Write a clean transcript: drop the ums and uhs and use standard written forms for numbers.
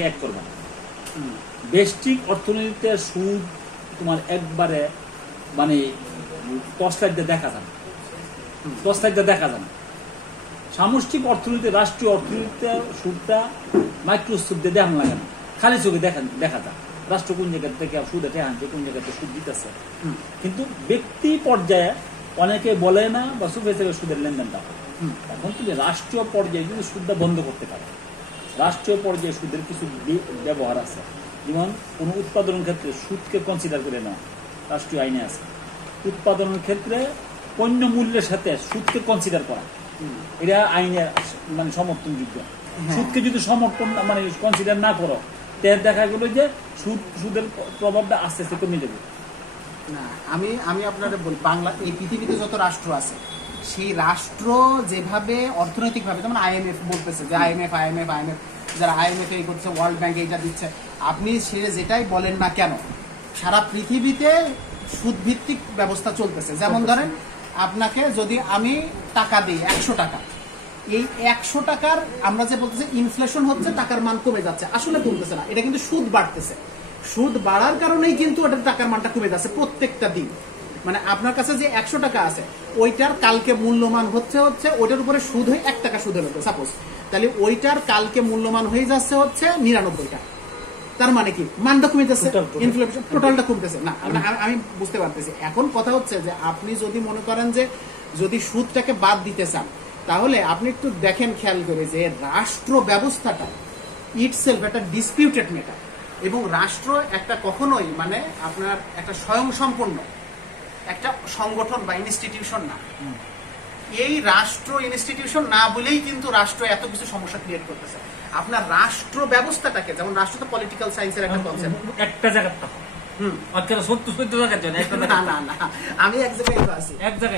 সুদটাকে এক করবে না। বেস্টিক অর্থনীতিতে সুদ তোমার একবারে মানে টর্চলাইটে দেখা যায় না, টর্চলাইটে দেখা যায় না। সামষ্টিক অর্থনীতি, রাষ্ট্রীয় অর্থনীতিতে সুদটা মাইক্রোস্কোপ দিয়ে দেখানো লাগে না, খালি চোখে দেখা যায় রাষ্ট্র কোন জায়গা থেকে সুদে টেহানছে, কোন জায়গাতে সুদ দিতেছে। কিন্তু ব্যক্তি পর্যায়ে অনেকে বলে না বা সুফে থেকে সুদের লেনদেনটা হয়। এখন তুমি রাষ্ট্রীয় পর্যায়ে যদি সুদটা বন্ধ করতে পারো, রাষ্ট্রীয় পর্যায়ে সুদের কিছু ব্যবহার আছে, যেমন কোনো উৎপাদনের ক্ষেত্রে সুদকে কনসিডার করে নেওয়া রাষ্ট্রীয় আইনে আছে। উৎপাদনের ক্ষেত্রে পণ্য মূল্যের সাথে সুদকে কনসিডার করা, এটা আইনে মানে সমর্থনযোগ্য। সুদকে যদি সমর্থন মানে কনসিডার না করো, দেখা গেল যে সুদের প্রভাবটা আস্তে আস্তে কমে যাবে। না, আমি আপনাদের বলি, বাংলা এই পৃথিবীতে যত রাষ্ট্র আছে সেই রাষ্ট্র যেভাবে অর্থনৈতিকভাবে, যেমন আইএমএফ বলতেছে যে আইএমএফ যারা আইএমএফ এই করছে, ওয়ার্ল্ড ব্যাংক এইটা দিচ্ছে, আপনি সে যেটাই বলেন না কেন সারা পৃথিবীতে সুদভিত্তিক ব্যবস্থা চলতেছে। যেমন ধরেন আপনাকে যদি আমি টাকা দিই 100 টাকা, এই 100 টাকার আমরা যে বলতেছি ইনফ্লেশন হচ্ছে, টাকার মান কমে যাচ্ছে, আসলে কমতেছে না, এটা কিন্তু সুদ বাড়তেছে। সুদ বাড়ার কারণেই কিন্তু ওটার টাকার মানটা কমে যাচ্ছে প্রত্যেকটা দিন। মানে আপনার কাছে যে 100 টাকা আছে ওইটার কালকে মূল্যমান হচ্ছে ওইটার উপরে সুদ হয়ে 1 টাকা সুদ হলো সাপোজ, তাহলে ওইটার কালকে মূল্যমান হয়ে যাচ্ছে হচ্ছে 99 টাকা। তার মানে কি মানটা কমে যাচ্ছে, ইনফ্লেশন টোটালটা কমতেছে না। আমি বুঝতে পারতেছি। এখন কথা হচ্ছে যে আপনি যদি মনে করেন যে যদি সুদটাকে বাদ দিতে চান, তাহলে আপনি একটু দেখেন খেয়াল করে যে রাষ্ট্র ব্যবস্থাটা ইটসেলফ একটা ডিসপিউটেড ম্যাটার, এবং রাষ্ট্র একটা কখনোই মানে আপনার একটা স্বয়ংসম্পূর্ণ একটা সংগঠন বা ইনস্টিটিউশন না। এই রাষ্ট্র ইনস্টিটিউশন না বলেই কিন্তু রাষ্ট্র এত কিছু সমস্যা ক্রিয়েট করতেছে। আপনার রাষ্ট্র ব্যবস্থাটাকে, যেমন রাষ্ট্র তো পলিটিক্যাল সায়েন্সের একটা কনসেপ্ট, একটা জায়গা 70 জায়গার জন্য, না আমি এক জায়গায় আছি, এক জায়গায়